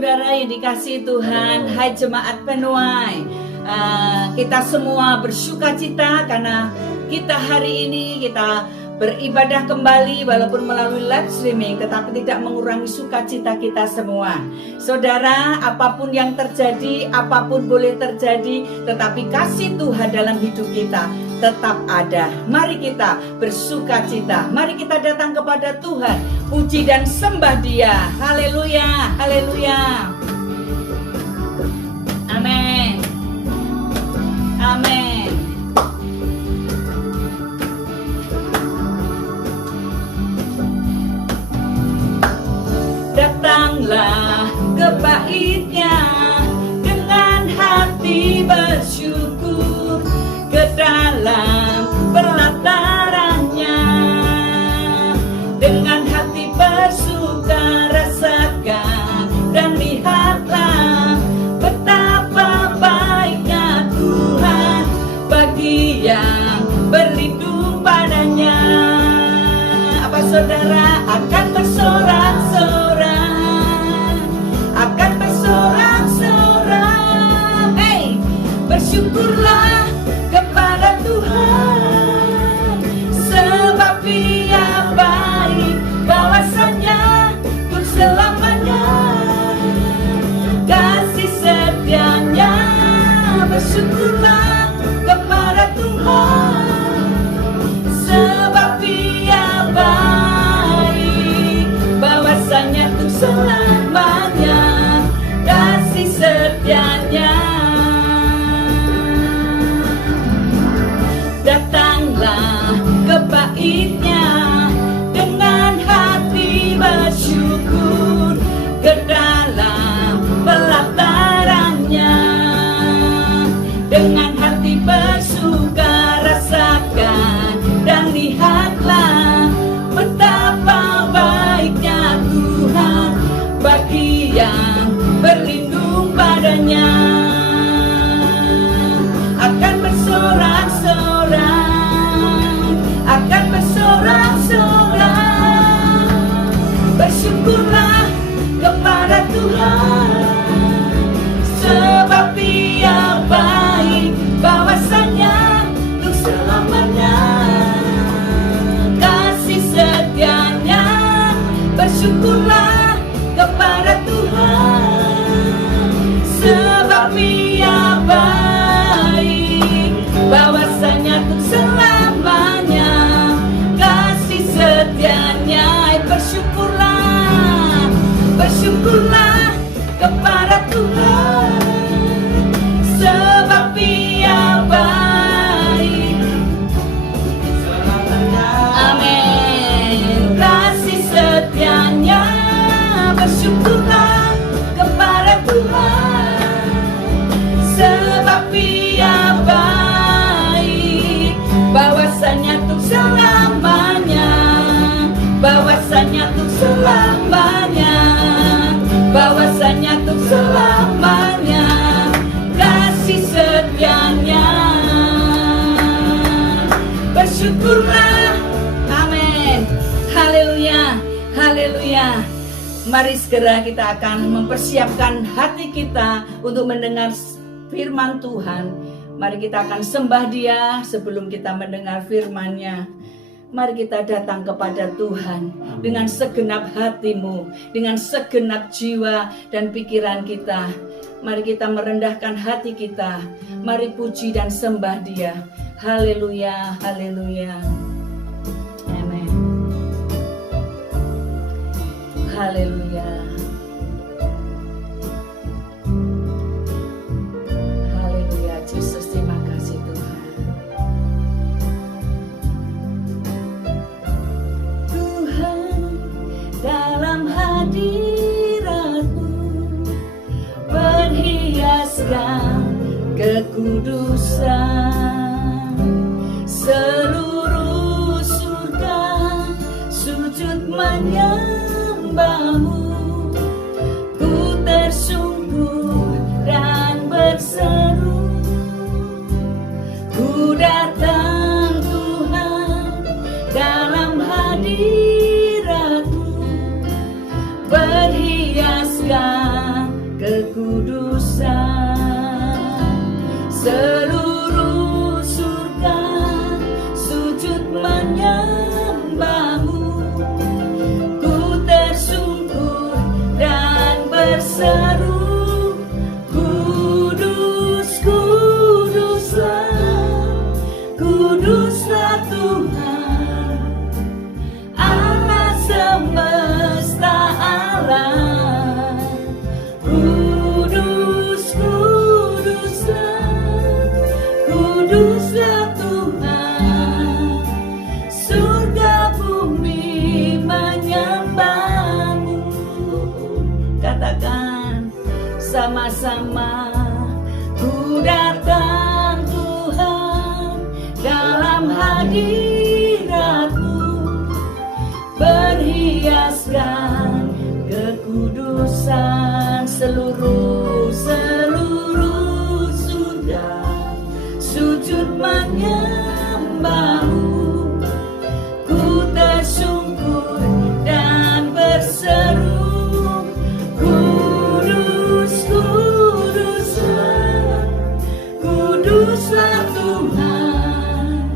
saudara yang dikasihi Tuhan, hai jemaat Penuai, kita semua bersukacita karena kita hari ini kita beribadah kembali walaupun melalui live streaming, tetapi tidak mengurangi sukacita kita semua. Saudara, apapun yang terjadi, apapun boleh terjadi, tetapi kasih Tuhan dalam hidup kita tetap ada. Mari kita bersukacita, mari kita datang kepada Tuhan, puji dan sembah Dia. Haleluya, haleluya. Amin. Amin. Datanglah ke bait-Nya dengan hati bersyukur, ke dalam pelataran-Nya dengan hati bersuka rasakan dan lihatlah betapa baiknya Tuhan bagi yang berlindung padanya. Apa saudara akan bersorak-sorak, akan bersorak-sorak, hey, bersyukurlah kepada Tuhan, sebab Dia baik, bahwasanya untuk selamanya kasih setianya. Bersyukurlah kepada Tuhan, sebab Dia baik, bahwasanya untuk selamanya kasih setianya. Datanglah ke bait-Nya dengan hati bersyukur, ke dalam pelataran-Nya dengan hati bersuka rasakan dan lihatlah betapa baiknya Tuhan bagi yang berlindung padanya. Akan bersorak-sorak, akan bersorak-sorak, bersyukurlah kepada Tuhan, sebab Dia baik, bahwasanya untuk selamanya kasih setianya. Bersyukurlah kepada Tuhan, sebab Dia baik, bahwasanya untuk selamanya kasih setianya. Bersyukurlah, bersyukurlah kepada Tuhan, sebab Dia baik. Amin. Kasih setianya. Bersyukurlah kepada Tuhan, sebab Dia baik, bahwasanya untuk selamanya, bahwasanya untuk selamanya, bahwasanya untuk selamanya kasih setianya. Bersyukurlah. Amin. Haleluya, haleluya. Mari segera kita akan mempersiapkan hati kita untuk mendengar firman Tuhan. Mari kita akan sembah Dia sebelum kita mendengar firman-Nya. Mari kita datang kepada Tuhan dengan segenap hatimu, dengan segenap jiwa dan pikiran kita. Mari kita merendahkan hati kita. Mari puji dan sembah Dia. Haleluya, haleluya. Amin. Haleluya. Haleluya, Yesus, terima kasih Tuhan. Tuhan, dalam hadirat-Mu berhiaskan kekudusan, seluruh surga sujud menyembah-Mu. Ku tersungkur dan berseru, ku datang Tuhan dalam hadirat-Mu, berhiaskan seluruh surga sujud menyembahmu. Ku tersungkur dan berseru, kudus, kuduslah, kuduslah Tuhan Allah semesta alam. Kudus, kuduslah, kuduslah Tuhan, surga bumi menyembahmu. Katakan sama-sama, ku datang Tuhan dalam hadirat-Mu, berhiaskan kekudusan seluruh surga sujud menyembahmu. Ku tersungkur dan berseru, kudus, kuduslah, kuduslah Tuhan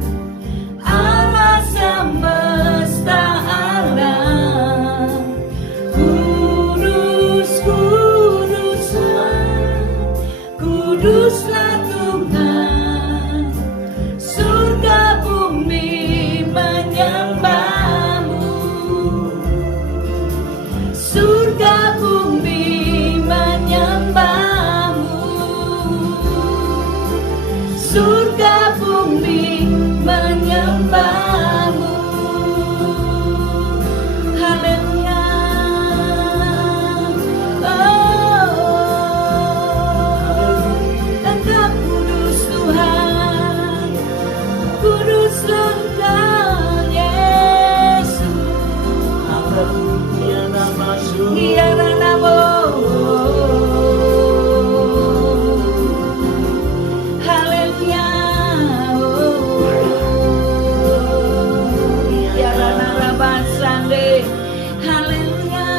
Allah semesta alam. Kudus, kuduslah, kuduslah Tuhan, surga bumi menyembahmu, surga bumi menyembahmu, surga bumi menyembahmu. Haleluya. Engkau kudus Tuhan, kuduslah Engkau Yesus. Biarlah namo. Haleluya. Biarlah narabasande. Haleluya.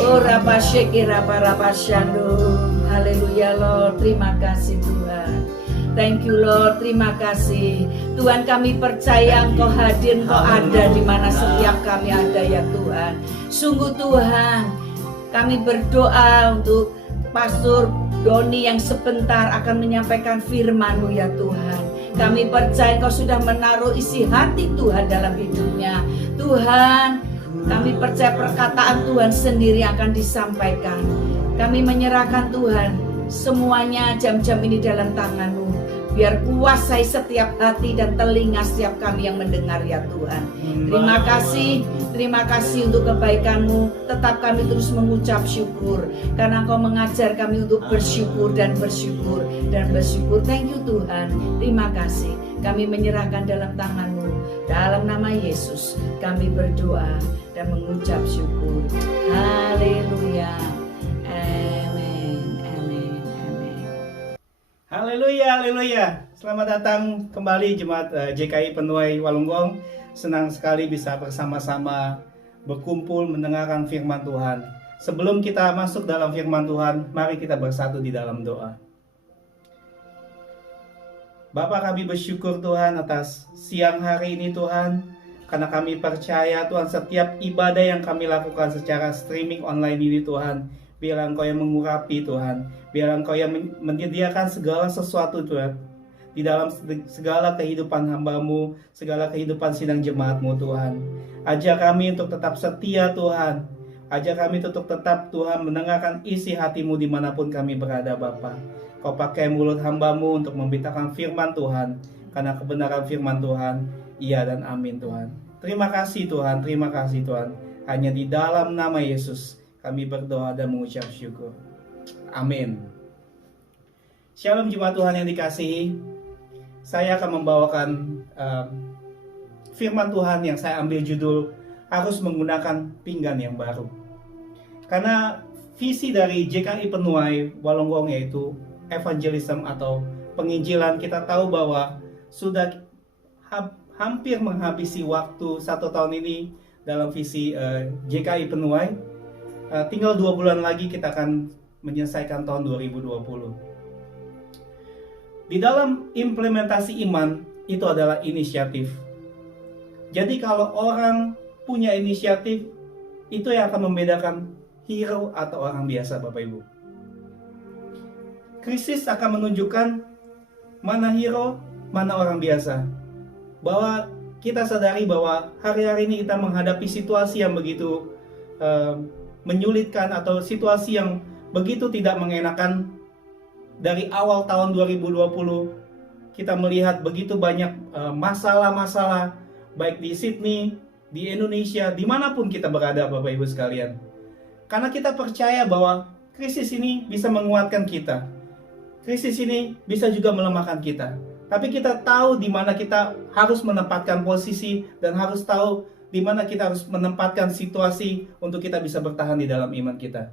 Oh rabasyeki rabarabasyando. Haleluya Lord, terima kasih Tuhan. Thank you Lord, terima kasih Tuhan. Kami percaya Engkau hadir, Engkau ada di mana setiap kami ada ya Tuhan. Sungguh Tuhan, kami berdoa untuk Pastor Doni yang sebentar akan menyampaikan firman-Mu ya Tuhan. Kami percaya Engkau sudah menaruh isi hati Tuhan dalam hidupnya. Tuhan, kami percaya perkataan Tuhan sendiri akan disampaikan. Kami menyerahkan Tuhan semuanya jam-jam ini dalam tangan-Mu. Biar kuasai setiap hati dan telinga setiap kami yang mendengar ya Tuhan. Terima kasih untuk kebaikan-Mu. Tetap kami terus mengucap syukur, karena Engkau mengajar kami untuk bersyukur dan bersyukur dan bersyukur. Thank you Tuhan, terima kasih. Kami menyerahkan dalam tangan-Mu. Dalam nama Yesus kami berdoa dan mengucap syukur. Haleluya. Amin, amin, amin. Haleluya, haleluya. Selamat datang kembali Jemaat JKI Penuai Walunggong. Senang sekali bisa bersama-sama berkumpul mendengarkan firman Tuhan. Sebelum kita masuk dalam firman Tuhan, mari kita bersatu di dalam doa. Bapa, kami bersyukur Tuhan atas siang hari ini Tuhan, karena kami percaya Tuhan setiap ibadah yang kami lakukan secara streaming online ini Tuhan, biar Engkau yang mengurapi Tuhan, biar Engkau yang menyediakan segala sesuatu Tuhan, di dalam segala kehidupan hamba-Mu, segala kehidupan sidang jemaat-Mu Tuhan. Ajak kami untuk tetap setia Tuhan, ajak kami untuk tetap Tuhan mendengarkan isi hati-Mu dimanapun kami berada Bapa. Kau pakai mulut hamba-Mu untuk memberitakan firman Tuhan, karena kebenaran firman Tuhan, iya dan amin Tuhan. Terima kasih Tuhan, terima kasih Tuhan. Hanya di dalam nama Yesus kami berdoa dan mengucap syukur. Amin. Shalom jemaat Tuhan yang dikasihi. Saya akan membawakan firman Tuhan yang saya ambil judul harus menggunakan pinggan yang baru. Karena visi dari JKI Penuai Walunggong yaitu evangelism atau penginjilan, kita tahu bahwa sudah hampir menghabisi waktu 1 tahun ini dalam visi JKI Penuai. tinggal 2 bulan lagi kita akan menyelesaikan tahun 2020. Di dalam implementasi iman itu adalah inisiatif. Jadi kalau orang punya inisiatif, itu yang akan membedakan hero atau orang biasa, Bapak Ibu. Krisis akan menunjukkan mana hero, mana orang biasa. Bahwa kita sadari bahwa hari-hari ini kita menghadapi situasi yang begitu menyulitkan atau situasi yang begitu tidak mengenakan. Dari awal tahun 2020 kita melihat begitu banyak masalah-masalah baik di Sydney, di Indonesia, dimanapun kita berada Bapak Ibu sekalian. Karena kita percaya bahwa krisis ini bisa menguatkan kita. Krisis ini bisa juga melemahkan kita. Tapi kita tahu di mana kita harus menempatkan posisi dan harus tahu di mana kita harus menempatkan situasi untuk kita bisa bertahan di dalam iman kita.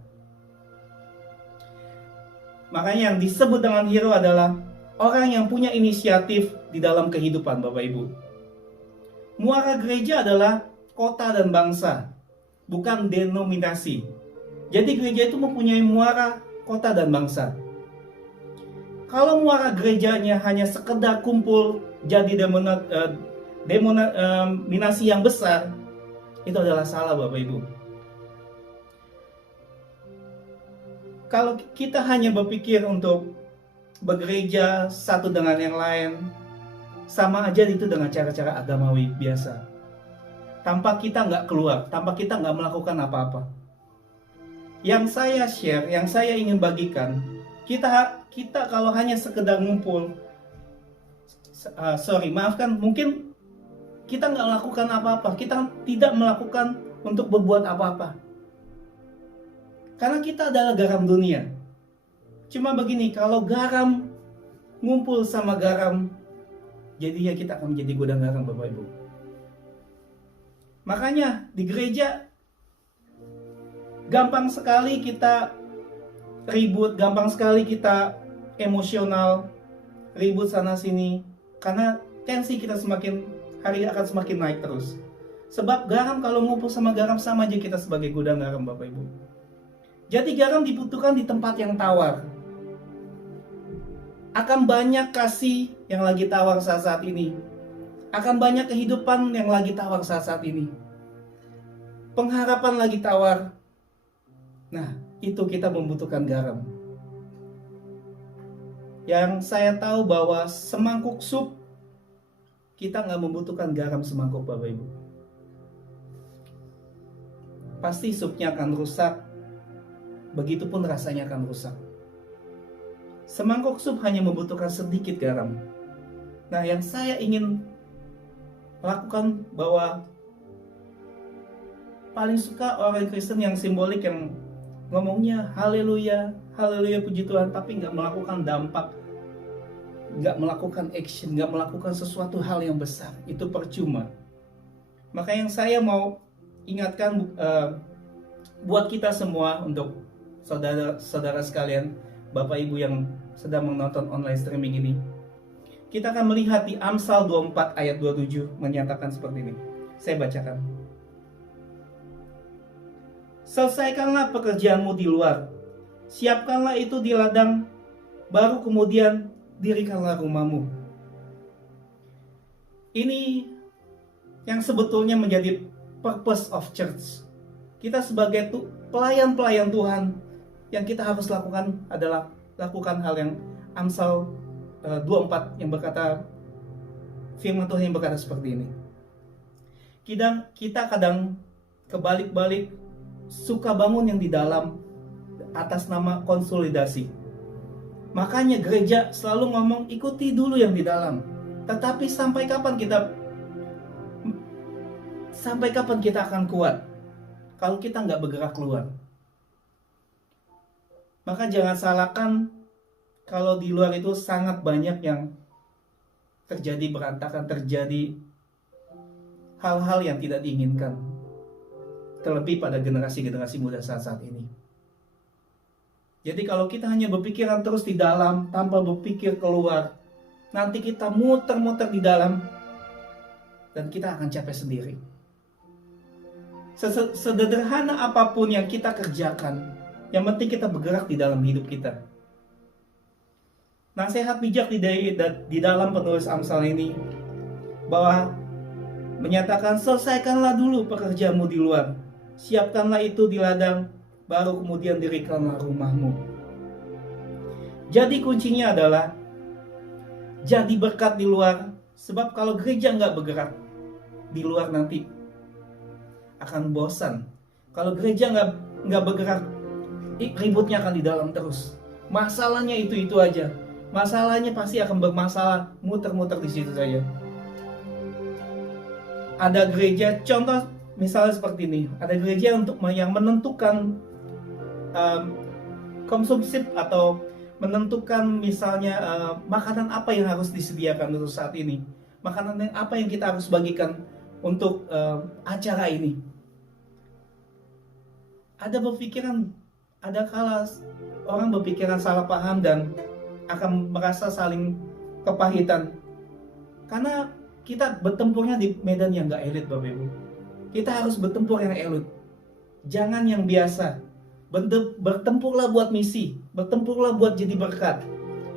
Makanya yang disebut dengan hero adalah orang yang punya inisiatif di dalam kehidupan Bapak Ibu. Muara gereja adalah kota dan bangsa, bukan denominasi. Jadi gereja itu mempunyai muara, kota dan bangsa. Kalau muara gerejanya hanya sekedar kumpul jadi denominasi yang besar, itu adalah salah Bapak Ibu. Kalau kita hanya berpikir untuk bergereja satu dengan yang lain, sama aja itu dengan cara-cara agamawi biasa. Tanpa kita nggak keluar, tanpa kita nggak melakukan apa-apa. Yang saya share, yang saya ingin bagikan, kita kalau hanya sekedar ngumpul, mungkin kita nggak melakukan apa-apa, kita tidak melakukan untuk berbuat apa-apa. Karena kita adalah garam dunia. Cuma begini, kalau garam ngumpul sama garam, jadinya kita akan menjadi gudang garam Bapak Ibu. Makanya di gereja gampang sekali kita ribut, gampang sekali kita emosional, ribut sana sini. Karena tensi kita hari akan semakin naik terus. Sebab garam kalau ngumpul sama garam sama aja kita sebagai gudang garam Bapak Ibu. Jadi garam dibutuhkan di tempat yang tawar. Akan banyak kasih yang lagi tawar saat ini. Akan banyak kehidupan yang lagi tawar saat ini. Pengharapan lagi tawar. Nah, itu kita membutuhkan garam. Yang saya tahu bahwa semangkuk sup, kita nggak membutuhkan garam semangkuk Bapak Ibu. Pasti supnya akan rusak. Begitupun rasanya akan rusak. Semangkuk sup hanya membutuhkan sedikit garam. Nah, yang saya ingin lakukan bahwa paling suka orang Kristen yang simbolik, yang ngomongnya haleluya, haleluya puji Tuhan, tapi nggak melakukan dampak, nggak melakukan action, nggak melakukan sesuatu hal yang besar. Itu percuma. Maka yang saya mau ingatkan buat kita semua, untuk saudara-saudara sekalian, Bapak Ibu yang sedang menonton online streaming ini, kita akan melihat di Amsal 24 ayat 27 menyatakan seperti ini. Saya bacakan. Selesaikanlah pekerjaanmu di luar, siapkanlah itu di ladang, baru kemudian dirikanlah rumahmu. Ini yang sebetulnya menjadi purpose of church. Kita sebagai pelayan-pelayan Tuhan, yang kita harus lakukan adalah lakukan hal yang Amsal 24 yang berkata, firman Tuhan yang berkata seperti ini. Kita kadang kebalik-balik suka bangun yang di dalam atas nama konsolidasi. Makanya gereja selalu ngomong ikuti dulu yang di dalam. Tetapi sampai kapan kita akan kuat kalau kita nggak bergerak keluar? Maka jangan salahkan kalau di luar itu sangat banyak yang terjadi berantakan, terjadi hal-hal yang tidak diinginkan. Terlebih pada generasi-generasi muda saat ini. Jadi kalau kita hanya berpikiran terus di dalam tanpa berpikir keluar, nanti kita muter-muter di dalam dan kita akan capek sendiri. Sederhana apapun yang kita kerjakan, yang penting kita bergerak di dalam hidup kita. Nasihat bijak di dalam penulis Amsal ini bahwa menyatakan, selesaikanlah dulu pekerjaanmu di luar, siapkanlah itu di ladang, baru kemudian dirikanlah rumahmu. Jadi kuncinya adalah jadi berkat di luar, sebab kalau gereja nggak bergerak di luar nanti akan bosan. Kalau gereja nggak bergerak, ributnya akan di dalam terus. Masalahnya itu aja. Masalahnya pasti akan bermasalah, muter-muter di situ saja. Ada gereja, contoh misalnya seperti ini, ada gereja yang menentukan konsumsi atau menentukan misalnya makanan apa yang harus disediakan untuk saat ini, makanan apa yang kita harus bagikan untuk acara ini. Ada kala orang berpikiran salah paham dan akan merasa saling kepahitan, karena kita bertempurnya di medan yang gak elit, Bapak Ibu. Kita harus bertempur yang elit, jangan yang biasa. Bertempurlah buat misi, bertempurlah buat jadi berkat.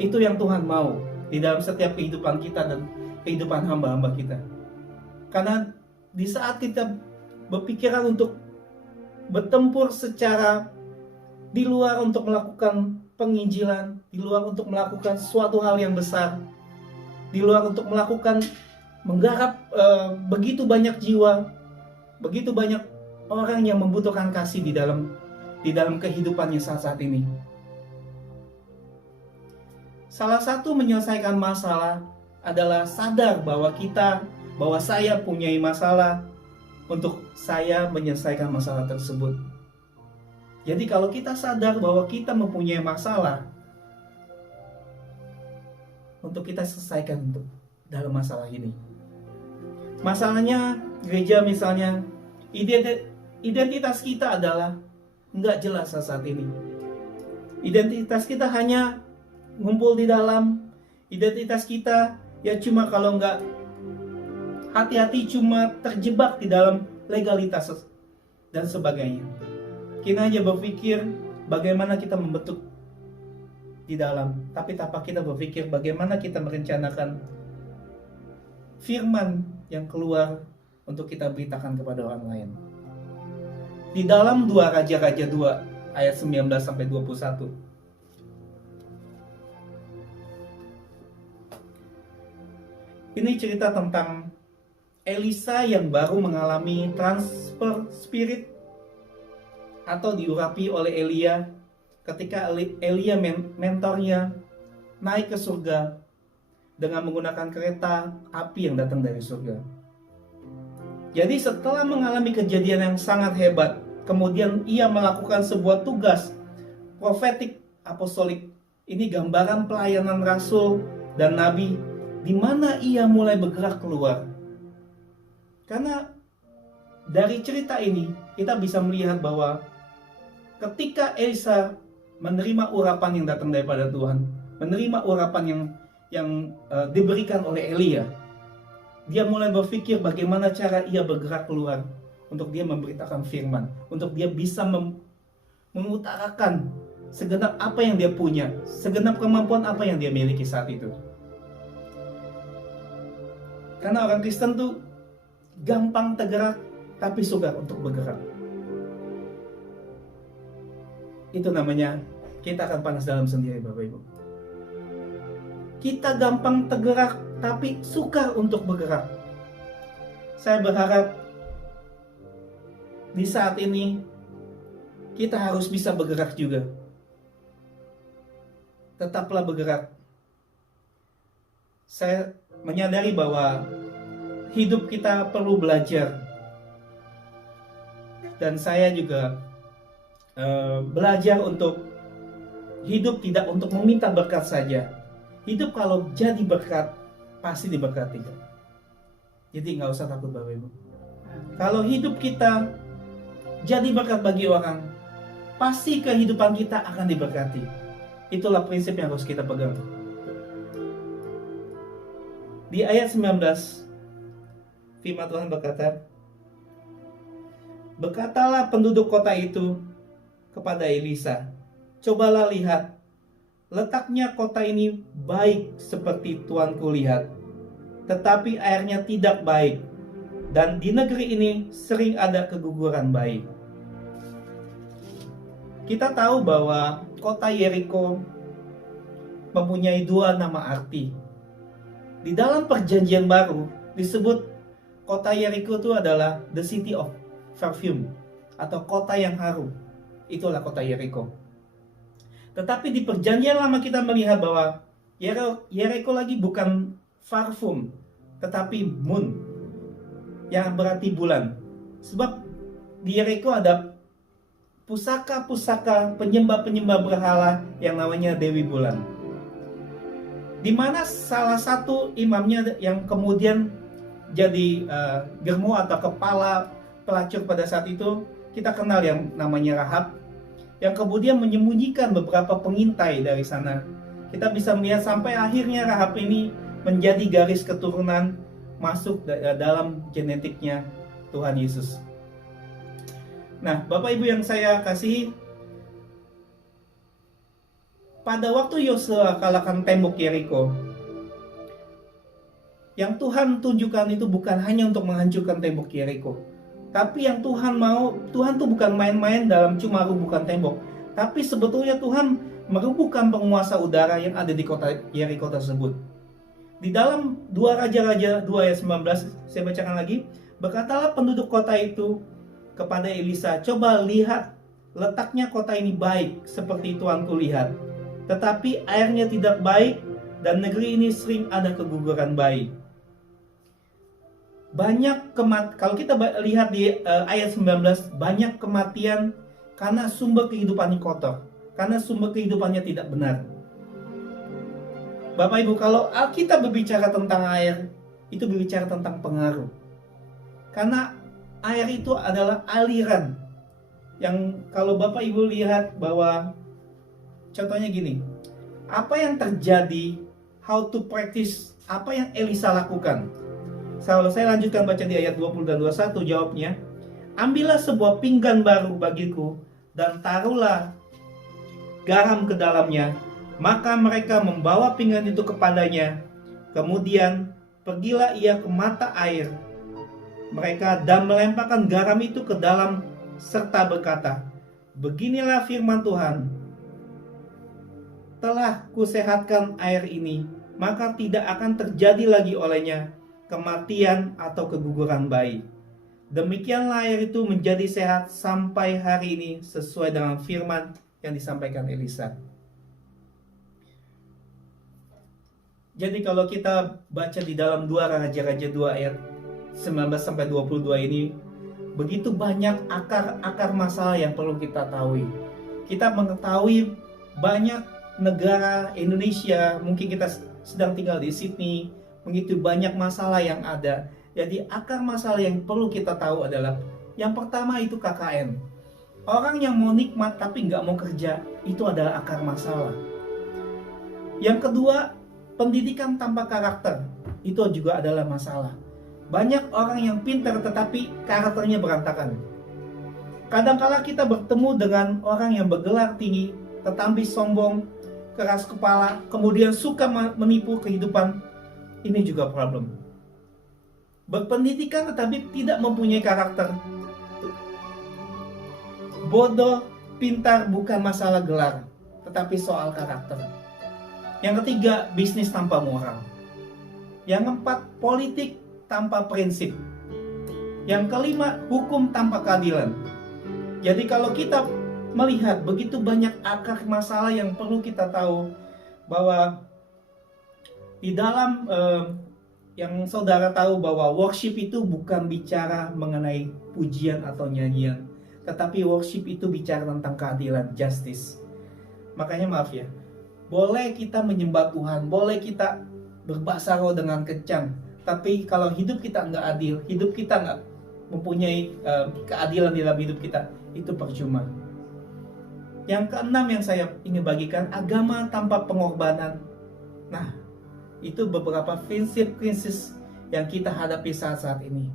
Itu yang Tuhan mau di dalam setiap kehidupan kita dan kehidupan hamba-hamba kita. Karena di saat kita berpikiran untuk bertempur secara di luar untuk melakukan penginjilan, di luar untuk melakukan suatu hal yang besar, di luar untuk melakukan menggarap begitu banyak jiwa, begitu banyak orang yang membutuhkan kasih di dalam kehidupannya saat ini. Salah satu menyelesaikan masalah adalah sadar bahwa saya punya masalah, untuk saya menyelesaikan masalah tersebut. Jadi kalau kita sadar bahwa kita mempunyai masalah, untuk kita selesaikan untuk dalam masalah ini. Masalahnya gereja misalnya, identitas kita adalah nggak jelas saat ini. Identitas kita hanya ngumpul di dalam, identitas kita ya cuma kalau nggak hati-hati cuma terjebak di dalam legalitas dan sebagainya. Kita hanya berpikir bagaimana kita membentuk di dalam, tapi tanpa kita berpikir bagaimana kita merencanakan firman yang keluar untuk kita beritakan kepada orang lain. Di dalam 2 Raja-Raja 2 ayat 19 sampai 21. Ini cerita tentang Elisa yang baru mengalami transfer spirit atau diurapi oleh Elia ketika Elia mentornya naik ke surga dengan menggunakan kereta api yang datang dari surga. Jadi setelah mengalami kejadian yang sangat hebat, kemudian ia melakukan sebuah tugas profetik apostolik. Ini gambaran pelayanan rasul dan nabi, di mana ia mulai bergerak keluar. Karena dari cerita ini kita bisa melihat bahwa ketika Elisa menerima urapan yang datang daripada Tuhan, menerima urapan yang diberikan oleh Elia, dia mulai berpikir bagaimana cara ia bergerak keluar untuk dia memberitakan firman, untuk dia bisa mengutarakan segenap apa yang dia punya, segenap kemampuan apa yang dia miliki saat itu. Karena orang Kristen tuh gampang tergerak tapi sukar untuk bergerak. Itu namanya kita akan panas dalam sendiri, Bapak Ibu. Kita gampang tergerak tapi sukar untuk bergerak. Saya berharap di saat ini kita harus bisa bergerak juga. Tetaplah bergerak. Saya menyadari bahwa hidup kita perlu belajar. Dan saya juga belajar untuk hidup tidak untuk meminta berkat saja. Hidup kalau jadi berkat, pasti diberkati. Jadi nggak usah takut, Bapak Ibu. Kalau hidup kita jadi berkat bagi orang, pasti kehidupan kita akan diberkati. Itulah prinsip yang harus kita pegang. Di ayat 19, firman Tuhan berkata, Berkatalah penduduk kota itu kepada Elisa, "Cobalah lihat, letaknya kota ini baik seperti tuanku lihat, tetapi airnya tidak baik, dan di negeri ini sering ada keguguran bayi." Kita tahu bahwa kota Yeriko mempunyai dua nama arti. Di dalam perjanjian baru disebut kota Yeriko itu adalah the city of perfume, atau kota yang harum. Itulah kota Yeriko. Tetapi di perjanjian lama kita melihat bahwa Yeriko lagi bukan parfum, tetapi moon, yang berarti bulan. Sebab di Yeriko ada pusaka-pusaka penyembah-penyembah berhala yang namanya Dewi Bulan, di mana salah satu imamnya yang kemudian jadi germo atau kepala pelacur pada saat itu, kita kenal yang namanya Rahab, yang kemudian menyembunyikan beberapa pengintai dari sana. Kita bisa melihat sampai akhirnya Rahab ini menjadi garis keturunan masuk dalam genetiknya Tuhan Yesus. Nah, Bapak Ibu yang saya kasihi, pada waktu Yosua kalahkan tembok Yeriko, yang Tuhan tunjukkan itu bukan hanya untuk menghancurkan tembok Yeriko, tapi yang Tuhan mau, Tuhan tuh bukan main-main dalam cuma rubuhkan tembok, tapi sebetulnya Tuhan merubuhkan penguasa udara yang ada di kota Yeriko tersebut. Di dalam 2 Raja-Raja 2 ayat 19, saya bacakan lagi. Berkatalah penduduk kota itu kepada Elisa, "Coba lihat, letaknya kota ini baik seperti tuanku lihat, tetapi airnya tidak baik, dan negeri ini sering ada keguguran bayi." Kalau kita lihat di ayat 19, banyak kematian karena sumber kehidupannya kotor, karena sumber kehidupannya tidak benar. Bapak Ibu, kalau Alkitab berbicara tentang air, itu berbicara tentang pengaruh. Karena air itu adalah aliran yang kalau Bapak Ibu lihat bahwa contohnya gini, apa yang terjadi, how to practice, apa yang Elisa lakukan. Kalau saya lanjutkan baca di ayat 20 dan 21, jawabnya, "Ambillah sebuah pinggan baru bagiku dan taruhlah garam ke dalamnya." Maka mereka membawa pinggan itu kepadanya. Kemudian pergilah ia ke mata air mereka dan melemparkan garam itu ke dalam serta berkata, "Beginilah firman Tuhan, telah kusehatkan air ini, maka tidak akan terjadi lagi olehnya kematian atau keguguran bayi." Demikianlah air itu menjadi sehat sampai hari ini sesuai dengan firman yang disampaikan Elisa. Jadi kalau kita baca di dalam 2 Raja-Raja 2 ayat 19 sampai 22 ini, begitu banyak akar masalah yang perlu kita tahu. Kita mengetahui banyak negara Indonesia, mungkin kita sedang tinggal di Sydney, begitu banyak masalah yang ada. Jadi akar masalah yang perlu kita tahu adalah, yang pertama itu KKN. Orang yang mau nikmat tapi nggak mau kerja, itu adalah akar masalah. Yang kedua, pendidikan tanpa karakter, itu juga adalah masalah. Banyak orang yang pintar tetapi karakternya berantakan. Kadangkala kita bertemu dengan orang yang bergelar tinggi tetapi sombong, keras kepala, kemudian suka menipu kehidupan. Ini juga problem. Berpendidikan tetapi tidak mempunyai karakter. Bodoh, pintar bukan masalah gelar, tetapi soal karakter. Yang ketiga, bisnis tanpa moral. Yang keempat, politik tanpa prinsip. Yang kelima, hukum tanpa keadilan. Jadi kalau kita melihat begitu banyak akar masalah yang perlu kita tahu, bahwa di dalam yang saudara tahu bahwa worship itu bukan bicara mengenai pujian atau nyanyian, tetapi worship itu bicara tentang keadilan, justice. Makanya maaf ya, boleh kita menyembah Tuhan, boleh kita berbahasa roh dengan kencang, tapi kalau hidup kita nggak adil, hidup kita nggak mempunyai keadilan di dalam hidup kita, itu percuma. Yang keenam yang saya ingin bagikan, agama tanpa pengorbanan. Nah, itu beberapa prinsip-prinsip yang kita hadapi saat-saat ini.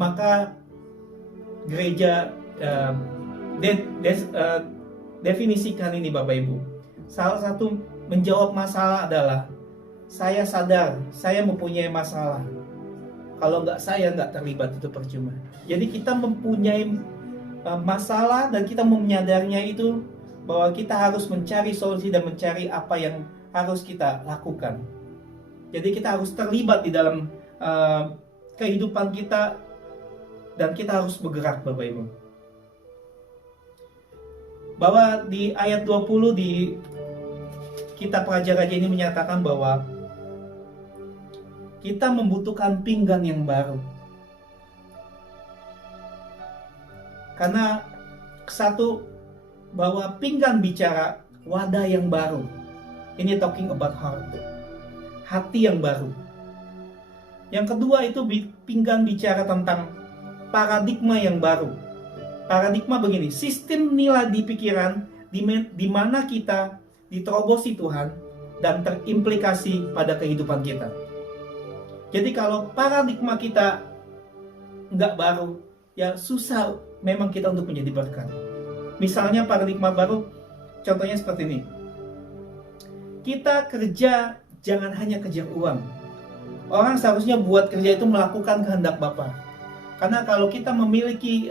maka gereja definisikan ini Bapak Ibu. Salah satu menjawab masalah adalah saya sadar saya mempunyai masalah. Kalau saya nggak terlibat, itu percuma. Jadi kita mempunyai masalah dan kita menyadarinya itu bahwa kita harus mencari solusi dan mencari apa yang harus kita lakukan. Jadi kita harus terlibat di dalam kehidupan kita dan kita harus bergerak Bapak Ibu. Bahwa di ayat 20 di kitab Raja-Raja ini menyatakan bahwa kita membutuhkan pinggan yang baru. Karena satu, bahwa pinggan bicara wadah yang baru. Ini talking about heart. Hati yang baru. Yang kedua itu pinggan bicara tentang paradigma yang baru. Paradigma begini, sistem nilai di pikiran di mana kita diterobosi Tuhan dan terimplikasi pada kehidupan kita. Jadi kalau paradigma kita nggak baru, ya susah memang kita untuk menjadi berkat. Misalnya paradigma baru, contohnya seperti ini. Kita kerja jangan hanya kejar uang. Orang seharusnya buat kerja itu melakukan kehendak Bapa. Karena kalau kita memiliki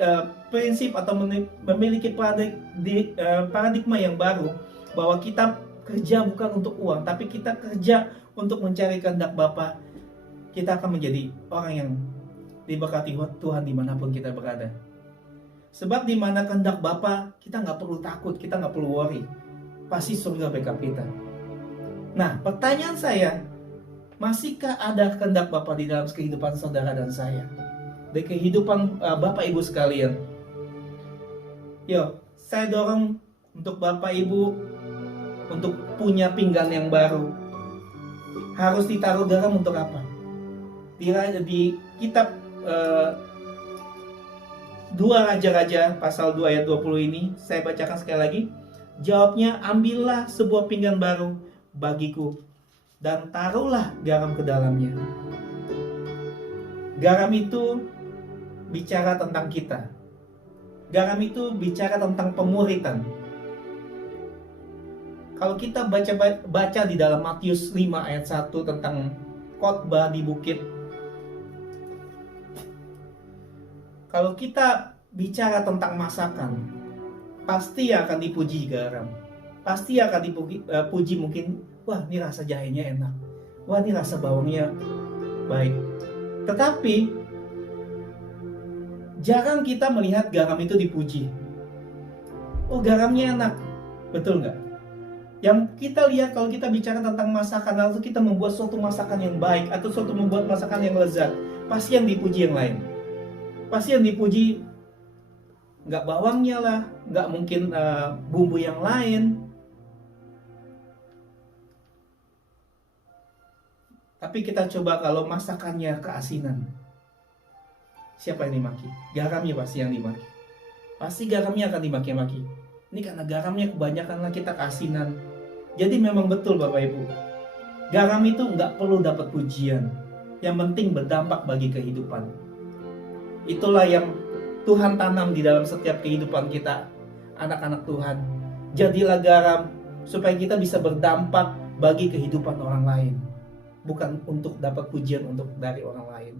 prinsip atau memiliki paradigma yang baru, bahwa kita kerja bukan untuk uang, tapi kita kerja untuk mencari kehendak Bapa, kita akan menjadi orang yang diberkati Tuhan dimanapun kita berada. Sebab di mana kehendak Bapa, kita nggak perlu takut, kita nggak perlu worry. Pasti surga backup kita. Nah, pertanyaan saya, masihkah ada kehendak Bapa di dalam kehidupan saudara dan saya? Di kehidupan Bapak Ibu sekalian. Yo, saya dorong untuk Bapak Ibu untuk punya pinggan yang baru. Harus ditaruh garam untuk apa? Di kitab 2 Raja-Raja pasal 2 ayat 20 ini, saya bacakan sekali lagi. Jawabnya, ambillah sebuah pinggan baru bagiku dan taruhlah garam ke dalamnya. Garam itu bicara tentang kita. Garam itu bicara tentang pemuritan. Kalau kita baca di dalam Matius 5 ayat 1 tentang khotbah di bukit. Kalau kita bicara tentang masakan, pasti akan dipuji garam. Pasti akan dipuji mungkin, wah ini rasa jahenya enak. Wah ini rasa bawangnya baik. Tetapi jarang kita melihat garam itu dipuji. Oh garamnya enak, betul nggak? Yang kita lihat kalau kita bicara tentang masakan, lalu kita membuat suatu masakan yang baik atau suatu membuat masakan yang lezat, pasti yang dipuji yang lain. Pasti yang dipuji nggak bawangnya lah, nggak mungkin bumbu yang lain. Tapi kita coba kalau masakannya keasinan, siapa yang dimaki? Garamnya pasti yang dimaki. Pasti garamnya akan dimaki-maki. Ini karena garamnya kebanyakan lah kita keasinan. Jadi memang betul Bapak Ibu, garam itu nggak perlu dapat pujian. Yang penting berdampak bagi kehidupan. Itulah yang Tuhan tanam di dalam setiap kehidupan kita, anak-anak Tuhan. Jadilah garam supaya kita bisa berdampak bagi kehidupan orang lain. Bukan untuk dapat pujian dari orang lain.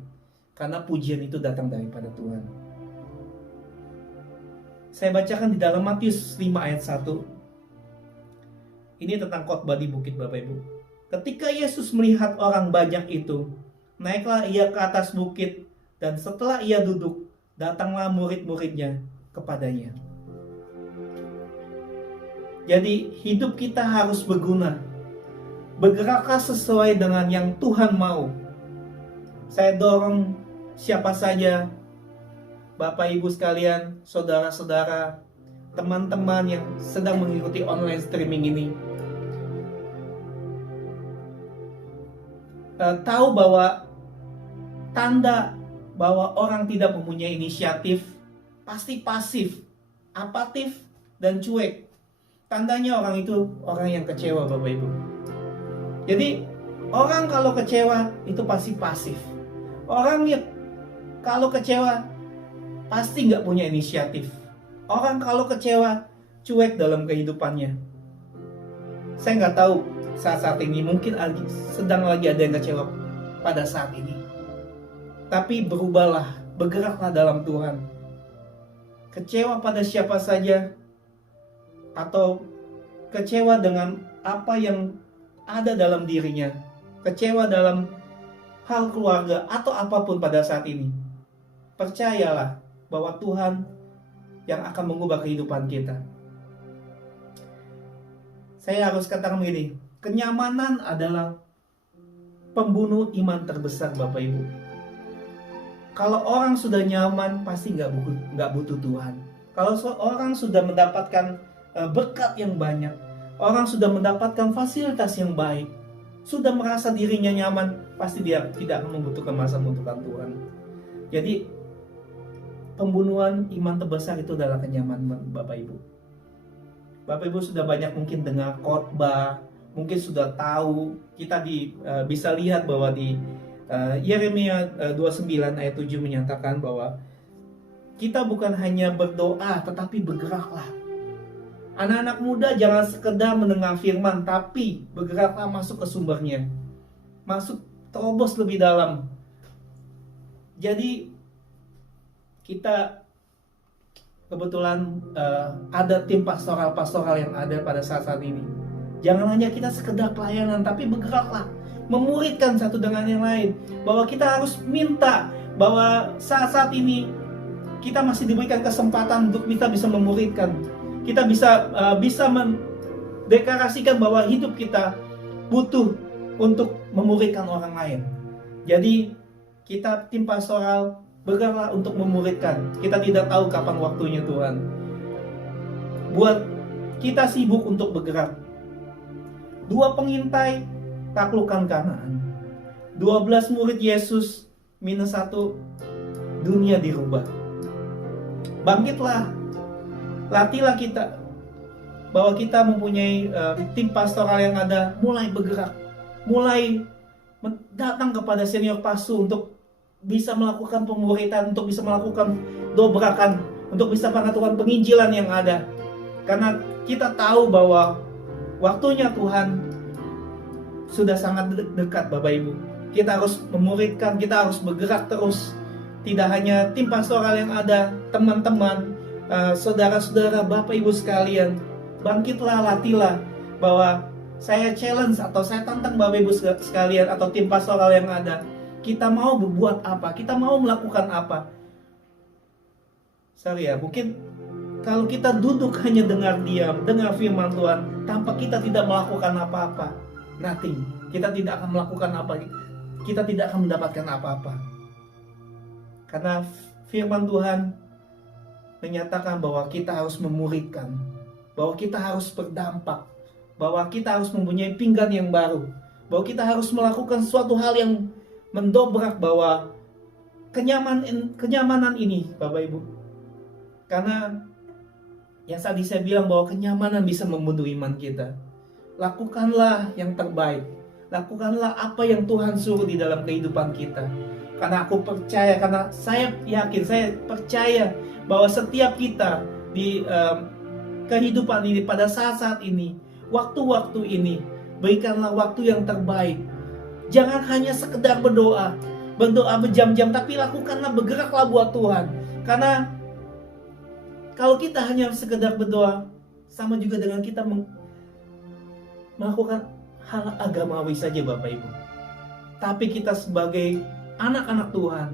Karena pujian itu datang daripada Tuhan. Saya bacakan di dalam Matius 5 ayat 1. Ini tentang khotbah di bukit Bapak Ibu. Ketika Yesus melihat orang banyak itu, naiklah ia ke atas bukit, dan setelah ia duduk, datanglah murid-muridnya kepadanya. Jadi hidup kita harus berguna. Bergeraklah sesuai dengan yang Tuhan mau. Saya dorong siapa saja, Bapak Ibu sekalian, saudara-saudara, teman-teman yang sedang mengikuti online streaming ini, tahu bahwa tanda bahwa orang tidak mempunyai inisiatif pasti pasif, apatif, dan cuek. Tandanya orang itu orang yang kecewa Bapak Ibu. Jadi orang kalau kecewa itu pasti pasif. Orang kalau kecewa pasti nggak punya inisiatif. Orang kalau kecewa cuek dalam kehidupannya. Saya nggak tahu saat ini mungkin sedang lagi ada yang kecewa pada saat ini. Tapi berubahlah, bergeraklah dalam Tuhan. Kecewa pada siapa saja atau kecewa dengan apa yang ada dalam dirinya, kecewa dalam hal keluarga atau apapun pada saat ini, percayalah bahwa Tuhan yang akan mengubah kehidupan kita. Saya harus katakan begini, kenyamanan adalah pembunuh iman terbesar Bapak Ibu. Kalau orang sudah nyaman pasti nggak butuh Tuhan. Kalau orang sudah mendapatkan berkat yang banyak, orang sudah mendapatkan fasilitas yang baik, sudah merasa dirinya nyaman, pasti dia tidak akan membutuhkan Tuhan. Jadi pembunuhan iman terbesar itu adalah kenyamanan Bapak Ibu. Bapak Ibu sudah banyak mungkin dengar khotbah, mungkin sudah tahu, kita bisa lihat bahwa di Yeremia 29 ayat 7 menyatakan bahwa kita bukan hanya berdoa tetapi bergeraklah. Anak-anak muda jangan sekedar mendengar firman, tapi bergeraklah masuk ke sumbernya. Masuk, terobos lebih dalam. Jadi kita kebetulan ada tim pastoral yang ada pada saat ini. Jangan hanya kita sekedar pelayanan, tapi bergeraklah, memuridkan satu dengan yang lain. Bahwa kita harus minta bahwa saat ini kita masih diberikan kesempatan untuk kita bisa memuridkan. Kita bisa mendeklarasikan bahwa hidup kita butuh untuk memuridkan orang lain. Jadi kita tim pastoral bergeraklah untuk memuridkan. Kita tidak tahu kapan waktunya Tuhan. Buat kita sibuk untuk bergerak. 2 pengintai taklukkan Kanaan. 12 murid Yesus minus 1, dunia dirubah. Bangkitlah. Latihlah kita bahwa kita mempunyai tim pastoral yang ada, mulai bergerak, mulai datang kepada senior pastu untuk bisa melakukan pemuridan, untuk bisa melakukan dobrakan, untuk bisa pengetahuan penginjilan yang ada. Karena kita tahu bahwa waktunya Tuhan sudah sangat dekat Bapak Ibu. Kita harus memuridkan, kita harus bergerak terus. Tidak hanya tim pastoral yang ada, teman-teman, saudara-saudara, Bapak Ibu sekalian, bangkitlah, latihlah, bahwa saya challenge atau saya tantang Bapak Ibu sekalian atau tim pastoral yang ada, kita mau berbuat apa, kita mau melakukan apa. Sorry ya, mungkin kalau kita duduk hanya dengar diam, dengar firman Tuhan, tanpa kita tidak melakukan apa-apa, nothing. Kita tidak akan melakukan apa, kita tidak akan mendapatkan apa-apa. Karena firman Tuhan menyatakan bahwa kita harus memuridkan, bahwa kita harus berdampak, bahwa kita harus mempunyai pinggan yang baru, bahwa kita harus melakukan suatu hal yang mendobrak bahwa kenyamanan ini, Bapak Ibu. Karena yang tadi saya bilang bahwa kenyamanan bisa membunuh iman kita. Lakukanlah yang terbaik, lakukanlah apa yang Tuhan suruh di dalam kehidupan kita. Karena aku percaya, karena saya yakin, saya percaya bahwa setiap kita di kehidupan ini, pada saat-saat ini, waktu-waktu ini, berikanlah waktu yang terbaik. Jangan hanya sekedar berdoa berjam-jam, tapi lakukanlah, bergeraklah buat Tuhan. Karena kalau kita hanya sekedar berdoa, sama juga dengan kita melakukan hal agamawi saja Bapak Ibu. Tapi kita sebagai anak-anak Tuhan,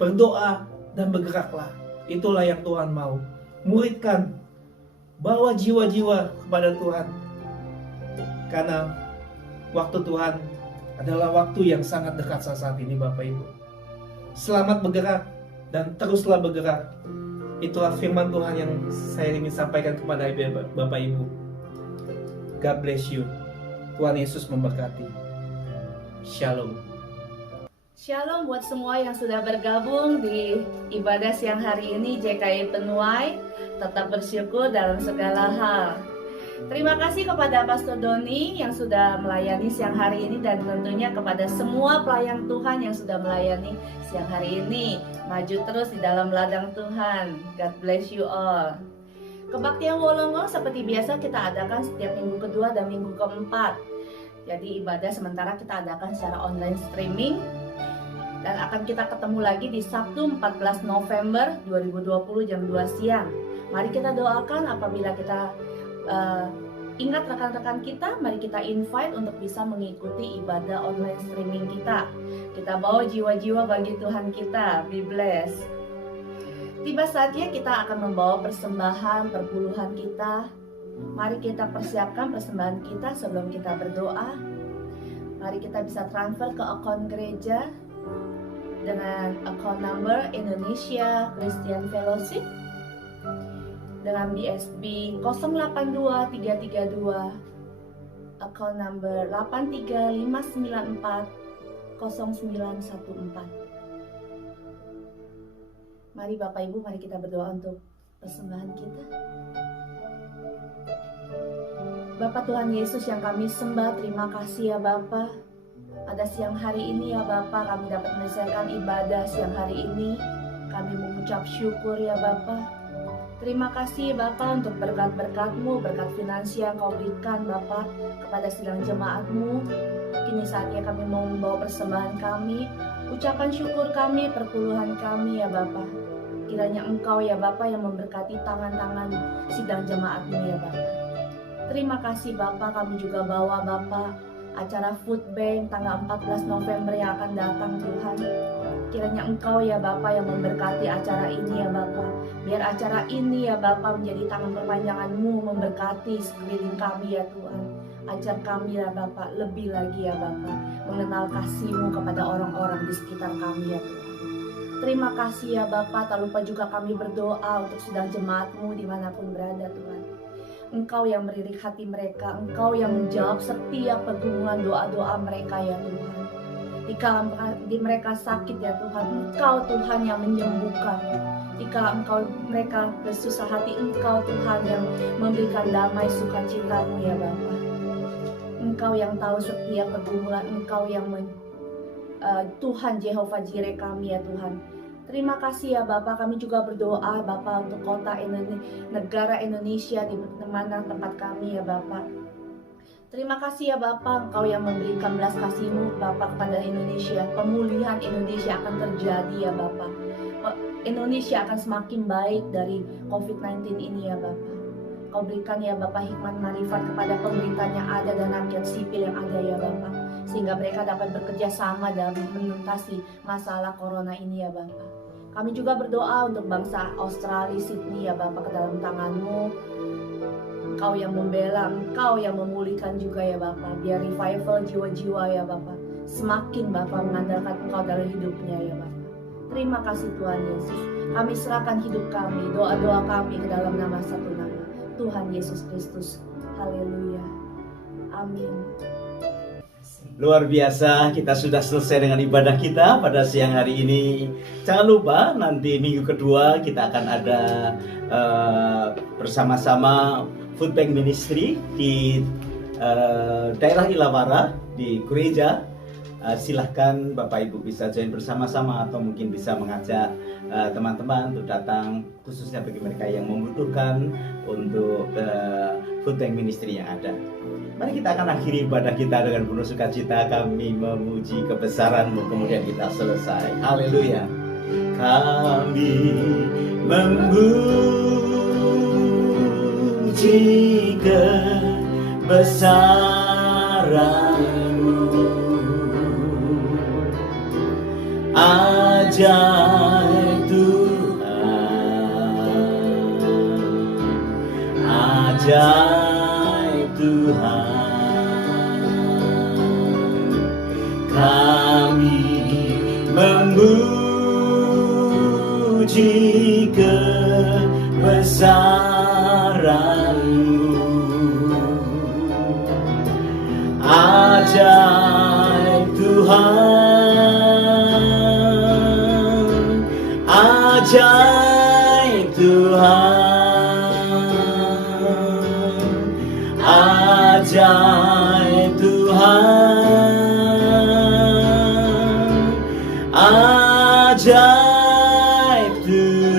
berdoa dan bergeraklah. Itulah yang Tuhan mau. Muridkan, bawa jiwa-jiwa kepada Tuhan. Karena waktu Tuhan adalah waktu yang sangat dekat saat ini Bapak Ibu. Selamat bergerak dan teruslah bergerak. Itulah firman Tuhan yang saya ingin sampaikan kepada Bapak Ibu. God bless you. Tuhan Yesus memberkati. Shalom. Shalom buat semua yang sudah bergabung di ibadah siang hari ini JKI Penuai. Tetap bersyukur dalam segala hal. Terima kasih kepada Pastor Doni yang sudah melayani siang hari ini, dan tentunya kepada semua pelayan Tuhan yang sudah melayani siang hari ini. Maju terus di dalam ladang Tuhan. God bless you all. Kebaktian Wolongo seperti biasa kita adakan setiap minggu kedua dan minggu keempat. Jadi ibadah sementara kita adakan secara online streaming. Dan akan kita ketemu lagi di Sabtu 14 November 2020 jam 2 siang. Mari kita doakan apabila kita ingat rekan-rekan kita, mari kita invite untuk bisa mengikuti ibadah online streaming kita. Kita bawa jiwa-jiwa bagi Tuhan kita. Be blessed. Tiba saatnya kita akan membawa persembahan perpuluhan kita. Mari kita persiapkan persembahan kita sebelum kita berdoa. Mari kita bisa transfer ke akun gereja dengan account number Indonesia Christian Fellowship dengan BSB 082332, account number 835940914. Mari Bapak Ibu, mari kita berdoa untuk persembahan kita. Bapak Tuhan Yesus yang kami sembah, terima kasih ya Bapak. Pada siang hari ini ya Bapak, kami dapat menyelesaikan ibadah siang hari ini. Kami mengucap syukur ya Bapak. Terima kasih Bapak untuk berkat-berkat-Mu, berkat finansial yang Kau berikan Bapak kepada sidang jemaat-Mu. Kini saatnya kami mau membawa persembahan kami, ucapan syukur kami, perpuluhan kami ya Bapak. Kiranya Engkau ya Bapak yang memberkati tangan-tangan sidang jemaat-Mu ya Bapak. Terima kasih Bapak, kami juga bawa Bapak acara Food Bank tanggal 14 November yang akan datang Tuhan. Kiranya Engkau ya Bapak yang memberkati acara ini ya Bapak. Biar acara ini ya Bapak menjadi tangan perpanjangan-Mu memberkati sekeliling kami ya Tuhan. Ajar kami ya Bapak lebih lagi ya Bapak mengenal kasih-Mu kepada orang-orang di sekitar kami ya Tuhan. Terima kasih ya Bapak, tak lupa juga kami berdoa untuk sidang jemaat-Mu dimanapun berada Tuhan. Engkau yang melirik hati mereka, Engkau yang menjawab setiap pergumulan doa-doa mereka ya Tuhan. Jika mereka sakit ya Tuhan, Engkau Tuhan yang menyembuhkan. Jika mereka bersusah hati, Engkau Tuhan yang memberikan damai sukacita-Mu ya Bapa. Engkau yang tahu setiap pergumulan, Engkau yang Tuhan Jehovah Jireh kami ya Tuhan. Terima kasih ya Bapak, kami juga berdoa Bapak untuk kota negara Indonesia di mana tempat kami ya Bapak. Terima kasih ya Bapak, Engkau yang memberikan belas kasih-Mu Bapak kepada Indonesia. Pemulihan Indonesia akan terjadi ya Bapak. Indonesia akan semakin baik dari COVID-19 ini ya Bapak. Kau berikan ya Bapak hikmat marifat kepada pemerintahan yang ada dan rakyat sipil yang ada ya Bapak. Sehingga mereka dapat bekerja sama dalam menuntaskan masalah corona ini ya Bapak. Kami juga berdoa untuk bangsa Australia, Sydney ya Bapak, ke dalam tangan-Mu. Engkau yang membela, Engkau yang memulihkan juga ya Bapak. Biar revival jiwa-jiwa ya Bapak semakin Bapak mengandalkan Engkau dalam hidupnya ya Bapak. Terima kasih Tuhan Yesus. Kami serahkan hidup kami, doa-doa kami ke dalam nama satu nama Tuhan Yesus Kristus. Haleluya. Amin. Luar biasa, kita sudah selesai dengan ibadah kita pada siang hari ini. Jangan lupa nanti minggu kedua kita akan ada bersama-sama Food Bank Ministry di daerah Ilawara di gereja. Silahkan Bapak Ibu bisa join bersama-sama atau mungkin bisa mengajak teman-teman untuk datang, khususnya bagi mereka yang membutuhkan untuk Food Bank Ministry yang ada. Mari kita akan akhiri ibadah kita dengan penuh sukacita, kami memuji kebesaran-Mu, kemudian kita selesai. Haleluya. Kami memuji kebesaran-Mu, ajaib Tuhan, ajaib Tuhan. Kami memuji kebesaran-Mu, ajaib Tuhan, ajaib Tuhan, ajaib Tuhan, ajaib Tuhan.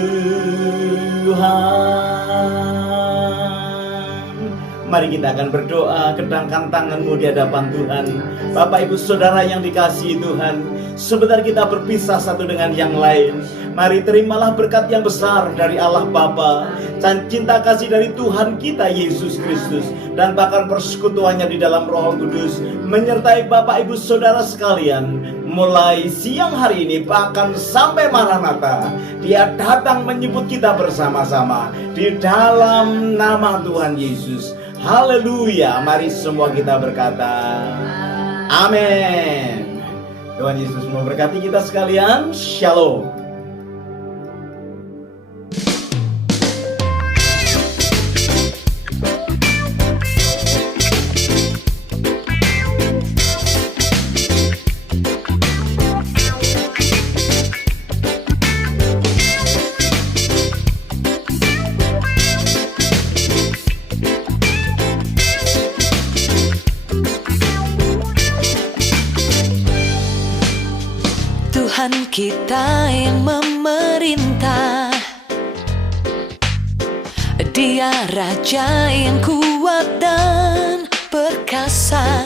Mari kita akan berdoa, kedangkan tanganmu di hadapan Tuhan. Bapak Ibu Saudara yang dikasihi Tuhan, sebentar kita berpisah satu dengan yang lain. Mari terimalah berkat yang besar dari Allah Bapa dan cinta kasih dari Tuhan kita Yesus Kristus, dan bahkan persekutuannya di dalam Roh Kudus menyertai Bapak Ibu Saudara sekalian mulai siang hari ini bahkan sampai Maranatha. Dia datang menyebut kita bersama-sama di dalam nama Tuhan Yesus. Haleluya. Mari semua kita berkata amin. Tuhan Yesus memberkati kita sekalian. Shalom. Tuhan kita yang memerintah, Dia Raja yang kuat dan perkasa.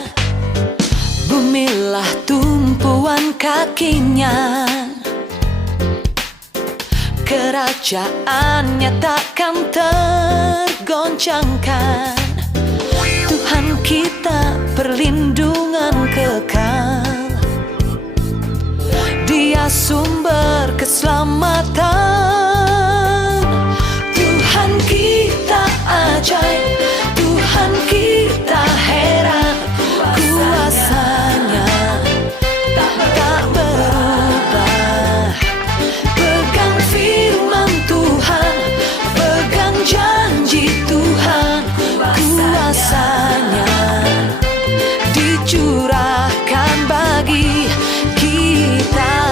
Bumilah tumpuan kakinya, kerajaannya takkan tergoncangkan. Tuhan kita perlindungan kekal, Dia sumber keselamatan. Tuhan kita ajaib, Tuhan kita heran. Kuasanya tak berubah. Pegang firman Tuhan, pegang janji Tuhan. Kuasanya dicurahkan bagi kita.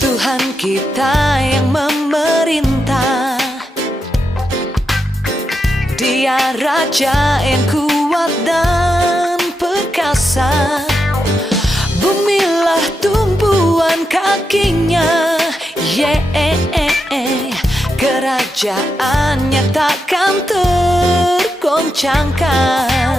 Tuhan kita yang memerintah, Dia Raja yang kuat dan perkasa. Bumilah tumpuan kakinya, kerajaannya takkan tergoncangkan.